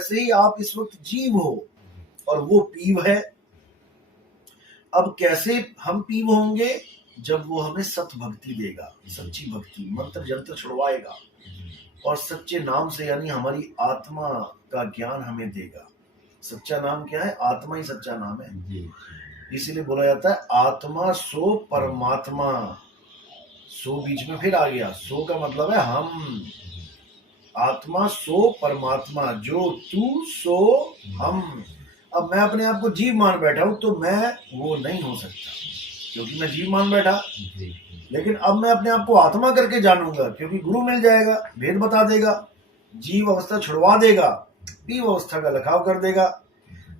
वैसे ही आप इस वक्त जीव हो और वो पीव है। अब कैसे हम पीव होंगे? जब वो हमें सत भक्ति देगा, सच्ची भक्ति, मंत्र जंत्र छुड़वाएगा और सच्चे नाम से, यानी हमारी आत्मा का ज्ञान हमें देगा। सच्चा नाम क्या है? आत्मा ही सच्चा नाम है। इसीलिए बोला जाता है आत्मा सो परमात्मा। सो बीच में फिर आ गया, सो का मतलब है हम। आत्मा सो परमात्मा, जो तू सो हम। अब मैं अपने आप को जीव मान बैठा हूं तो मैं वो नहीं हो सकता, क्योंकि मैं जीव मान बैठा। लेकिन अब मैं अपने आप को आत्मा करके जानूंगा, क्योंकि गुरु मिल जाएगा, भेद बता देगा, जीव अवस्था छुड़वा देगा, पीव अवस्था का लखाव कर देगा।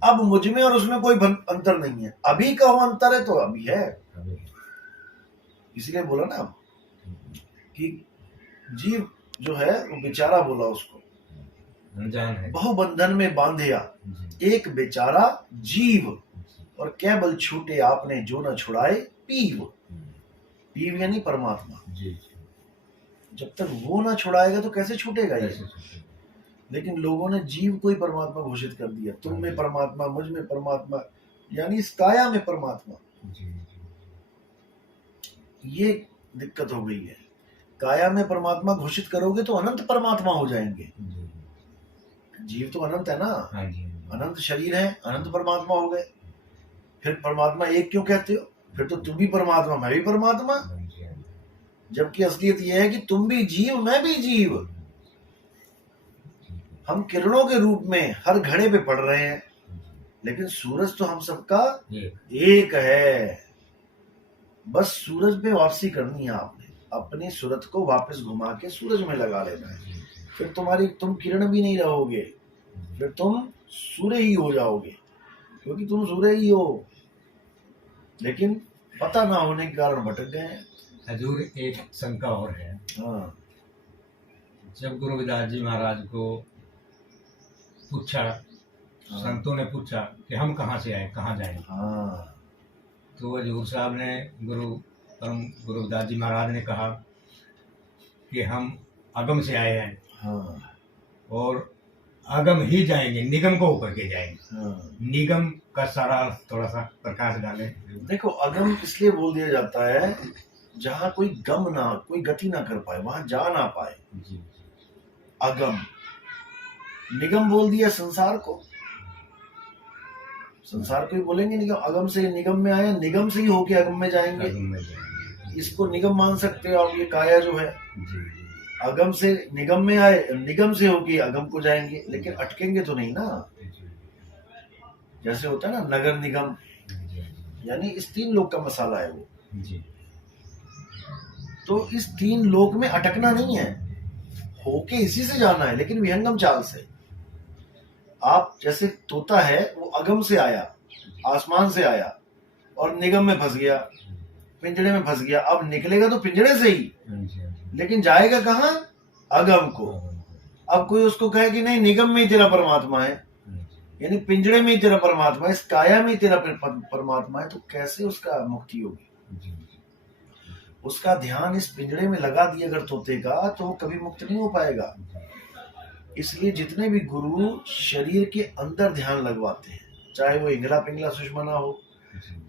अब मुझ में और उसमें कोई अंतर नहीं है। अभी का वो अंतर है तो अभी है। इसलिए बोला ना कि जीव जो है वो बेचारा, बोला उसको बहुबंधन में बांधिया एक बेचारा जीव, और क्या बल छूटे आपने जो न छुड़ाए पीव। पीव यानी परमात्मा। जब तक वो ना छुड़ाएगा तो कैसे छूटेगा ये? लेकिन लोगों ने जीव को ही परमात्मा घोषित कर दिया। तुम में परमात्मा, मुझ में परमात्मा, यानी इस काया में परमात्मा। ये दिक्कत हो गई है। काया में परमात्मा घोषित करोगे तो अनंत परमात्मा हो जाएंगे। जीव तो अनंत है ना, अनंत शरीर है, अनंत परमात्मा हो गए। फिर परमात्मा एक क्यों कहते हो? फिर तो तुम भी परमात्मा, मैं भी परमात्मा। जबकि असलियत यह है कि तुम भी जीव, मैं भी जीव। हम किरणों के रूप में हर घड़े पे पड़ रहे हैं, लेकिन सूरज तो हम सबका एक है। बस सूरज पे वापसी करनी है आपने, अपनी सूरत को वापस घुमा के सूरज में लगा लेना है। फिर तुम किरण भी नहीं रहोगे, फिर तुम सूर्य ही हो जाओगे, क्योंकि तुम सूर्य ही हो। लेकिन पता ना होने के कारण भटक गए हैं। हजूर, एक शंका और है। हाँ। जब गुरु रविदास जी महाराज को पूछा, संतों ने पूछा कि हम कहाँ से आए, कहाँ जाएं, तो हजूर साहब ने, गुरु रविदास जी महाराज ने कहा कि हम अगम से आए हैं और अगम ही जाएंगे, निगम को होकर के जाएंगे। निगम का सारा थोड़ा सा प्रकाश डाले। देखो, अगम इसलिए बोल दिया जाता है जहाँ कोई गम ना, कोई गति ना कर पाए, वहां जा ना पाए, अगम। निगम बोल दिया संसार को, संसार को ही बोलेंगे निगम। अगम से निगम में आए, निगम से ही होके अगम में जाएंगे। इसको निगम मान सकते हो आप। ये काया जो है, अगम से निगम में आए, निगम से होके अगम को जाएंगे, लेकिन अटकेंगे तो नहीं ना। जैसे होता है ना नगर निगम, यानी इस तीन लोक का मसाला है वो। तो इस तीन लोक में अटकना नहीं है, होके इसी से जाना है, लेकिन विहंगम चाल से। आप जैसे तोता है, वो अगम से आया, आसमान से आया और निगम में फंस गया, पिंजड़े में फंस गया। अब निकलेगा तो पिंजड़े से ही, लेकिन जाएगा कहाँ? अगम को। अब कोई उसको कहे कि नहीं, निगम में ही तेरा परमात्मा है, यानी पिंजड़े में ही तेरा परमात्मा है, इस काया में ही तेरा परमात्मा है, तो कैसे उसका मुक्ति होगी? उसका ध्यान इस पिंजड़े में लगा दिया अगर तोते का, तो वो कभी मुक्त नहीं हो पाएगा। इसलिए जितने भी गुरु शरीर के अंदर ध्यान लगवाते हैं, चाहे वो इंगला पिंगला सुषमना हो,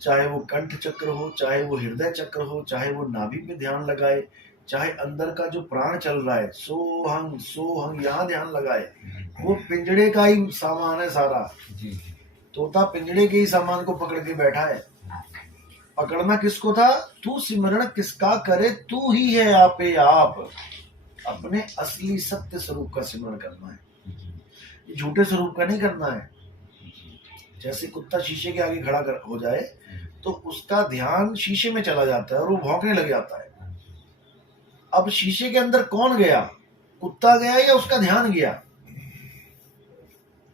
चाहे वो कंठ चक्र हो, चाहे वो हृदय चक्र हो, चाहे वो नाभि पे ध्यान लगाए, चाहे अंदर का जो प्राण चल रहा है, सोहंग यहाँ ध्यान लगाए, वो पिंजड़े का ही सामान है सारा। तोता पिंजड़े के ही सामान को पकड़ के बैठा है। पकड़ना किसको था? तू सिमरण किसका करे, तू ही है आपे आप। अपने असली सत्य स्वरूप का सिमरण करना है, झूठे स्वरूप का नहीं करना है। जैसे कुत्ता शीशे के आगे खड़ा हो जाए तो उसका ध्यान शीशे में चला जाता है और वो भौंकने लग जाता है। अब शीशे के अंदर कौन गया? कुत्ता गया या उसका ध्यान गया?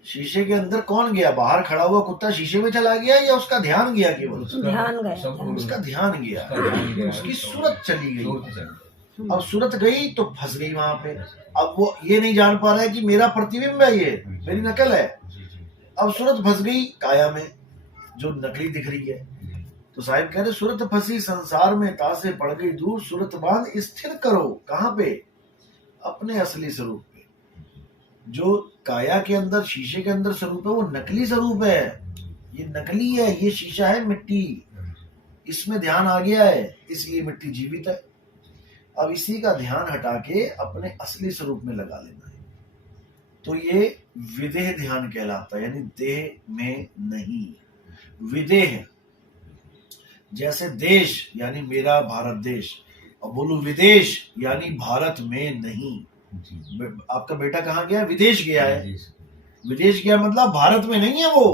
शीशे के अंदर कौन गया? बाहर खड़ा हुआ कुत्ता शीशे में चला गया या उसका ध्यान गया? केवल उसका ध्यान गया, उसकी सूरत चली गई। अब सूरत गई तो फंस गई वहां पे। अब वो ये नहीं जान पा रहा है कि मेरा प्रतिबिंब है, ये मेरी नकल है। अब सूरत फंस गई काया में जो नकली दिख रही है। तो साहिब कह रहे, सूरत फंसी संसार में, तासे पड़ गई दूर, सूरत बांध स्थिर करो। कहाँ पे? अपने असली स्वरूप पे। जो काया के अंदर, शीशे के अंदर स्वरूप है, वो नकली स्वरूप है। ये नकली है, ये शीशा है मिट्टी, इसमें ध्यान आ गया है, इसलिए मिट्टी जीवित है। अब इसी का ध्यान हटा के अपने असली स्वरूप में लगा लेना है। तो ये विदेह ध्यान कहलाता है, यानी देह में नहीं, विदेह। जैसे देश यानी मेरा भारत देश, अब बोलूं विदेश यानी भारत में नहीं। आपका बेटा कहाँ गया? विदेश गया है। विदेश गया मतलब भारत में नहीं है वो।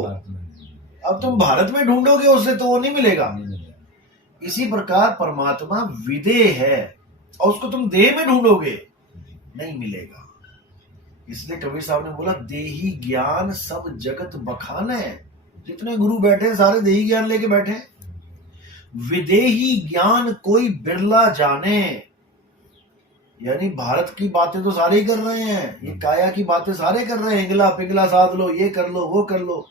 अब तुम भारत में ढूंढोगे उसे तो वो नहीं मिलेगा। इसी प्रकार परमात्मा विदेह है और उसको तुम देह में ढूंढोगे नहीं मिलेगा। इसलिए कबीर साहब ने बोला, देही ज्ञान सब जगत बखान है। जितने गुरु बैठे हैं सारे देही ज्ञान लेके बैठे हैं। विदेही ज्ञान कोई बिरला जाने, यानी भारत की बातें तो सारे ही कर रहे हैं, ये काया की बातें सारे कर रहे हैं, इंगला पिंगला साध लो, ये कर लो, वो कर लो।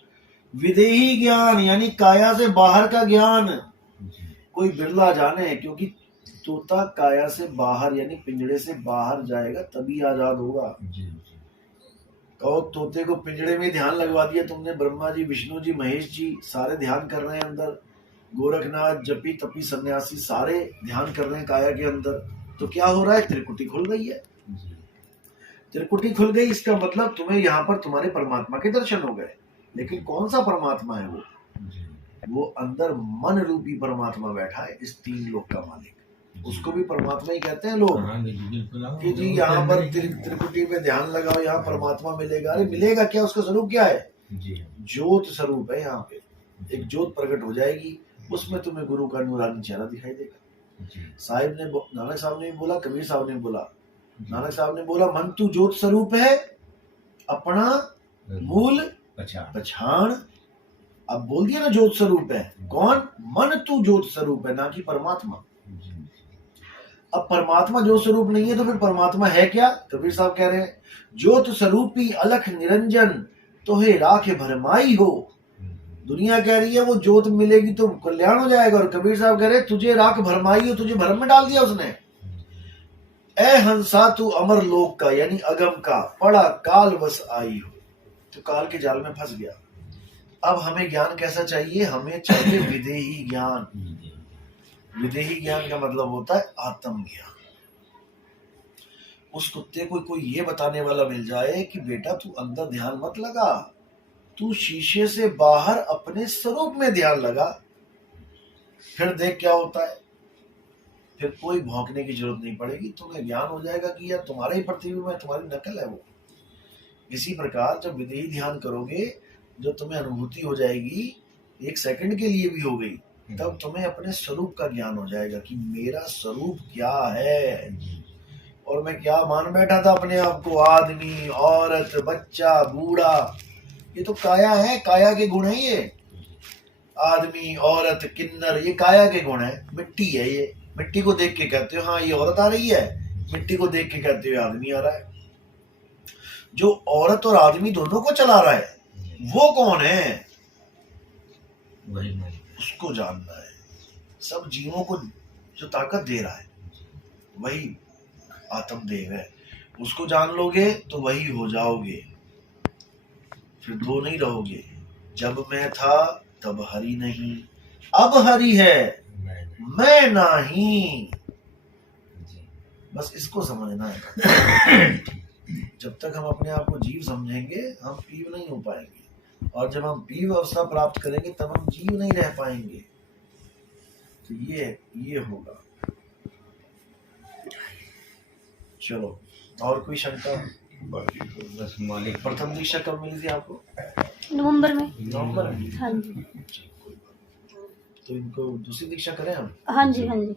विदेही ज्ञान यानी काया से बाहर का ज्ञान कोई बिरला जाने, क्योंकि तोता काया से बाहर यानी पिंजड़े से बाहर जाएगा तभी आजाद होगा। कहो तोते को पिंजड़े में ध्यान लगवा दिया तुमने, ब्रह्मा जी, विष्णु जी, महेश जी सारे ध्यान कर रहे हैं अंदर, गोरखनाथ, जपी तपी सन्यासी सारे ध्यान कर रहे हैं काया के अंदर, तो क्या हो रहा है? त्रिकुटी खुल गई है। त्रिकुटी खुल गई, इसका मतलब तुम्हें यहाँ पर तुम्हारे परमात्मा के दर्शन हो गए। लेकिन कौन सा परमात्मा है वो? वो अंदर मन रूपी परमात्मा बैठा है, इस तीन लोक का मालिक। उसको भी परमात्मा ही कहते हैं लोग कि जी यहाँ पर त्रिकुटी में ध्यान लगाओ, यहाँ परमात्मा मिलेगा। अरे मिलेगा क्या? उसका स्वरूप क्या है? ज्योत स्वरूप है। यहाँ पे एक ज्योत प्रकट हो जाएगी, उसमें तुम्हें गुरु का नूरानी चेहरा दिखाई देगा। साहिब ने, नानक साहब ने बोला, कबीर साहब ने बोला, नानक साहब ने बोला, मन तू ज्योत स्वरूप है, अपना मूल पछाण। अब बोल दिया ना ज्योत स्वरूप है। कौन? मन तू ज्योत स्वरूप है, ना कि परमात्मा। अब परमात्मा ज्योत स्वरूप नहीं है तो फिर परमात्मा है क्या? कबीर साहब कह रहे हैं, ज्योत स्वरूपी अलख निरंजन तो हे राखे भरमाई हो। दुनिया कह रही है वो ज्योत मिलेगी तो कल्याण हो जाएगा, और कबीर साहब कह रहे तुझे राख भरमाई हो, तुझे भरम में डाल दिया उसने। ए हंसा तू अमर लोक का यानी अगम का, पड़ा काल बस आई हो, तो काल के जाल में फंस गया। अब हमें ज्ञान कैसा चाहिए? हमें चाहिए विदेही ज्ञान। विदेही ज्ञान का मतलब होता है आत्म ज्ञान। उस कुत्ते को कोई ये बताने वाला मिल जाए कि बेटा तू अंदर ध्यान मत लगा, तू शीशे से बाहर अपने स्वरूप में ध्यान लगा, फिर देख क्या होता है। फिर कोई भौंकने की जरूरत नहीं पड़ेगी, तुम्हें ज्ञान हो जाएगा कि यार तुम्हारा ही प्रतिबिंब है, तुम्हारी नकल है वो। इसी प्रकार जब विदेही ध्यान करोगे, जो तुम्हें अनुभूति हो जाएगी, एक सेकंड के लिए भी हो गई, तब तुम्हें अपने स्वरूप का ज्ञान हो जाएगा कि मेरा स्वरूप क्या है। और मैं क्या मान बैठा था अपने आप को, आदमी, औरत, बच्चा, बूढ़ा, ये तो काया है, काया के गुण है। ये आदमी, औरत, किन्नर, ये काया के गुण है। मिट्टी है ये, मिट्टी को देख के कहते हो हाँ ये औरत आ रही है, मिट्टी को देख के कहते हो आदमी आ रहा है। जो औरत और आदमी दोनों को चला रहा है वो कौन है? वही उसको जानना है। सब जीवों को जो ताकत दे रहा है वही आत्मदेव है। उसको जान लोगे तो वही हो जाओगे, फिर दो नहीं रहोगे। जब मैं था तब हरि नहीं, अब हरि है मैं नहीं। बस इसको समझना है। जब तक हम अपने आप को जीव समझेंगे हम पीव नहीं हो पाएंगे, और जब हम पीव अवस्था प्राप्त करेंगे तब हम जीव नहीं रह पाएंगे। तो ये होगा। चलो, और कोई शंका? बस मालिक। प्रथम दीक्षा कब मिली थी आपको? नवंबर में। नवंबर में? हाँ जी। तो इनको दूसरी दीक्षा करें हम? हाँ जी, हाँ जी।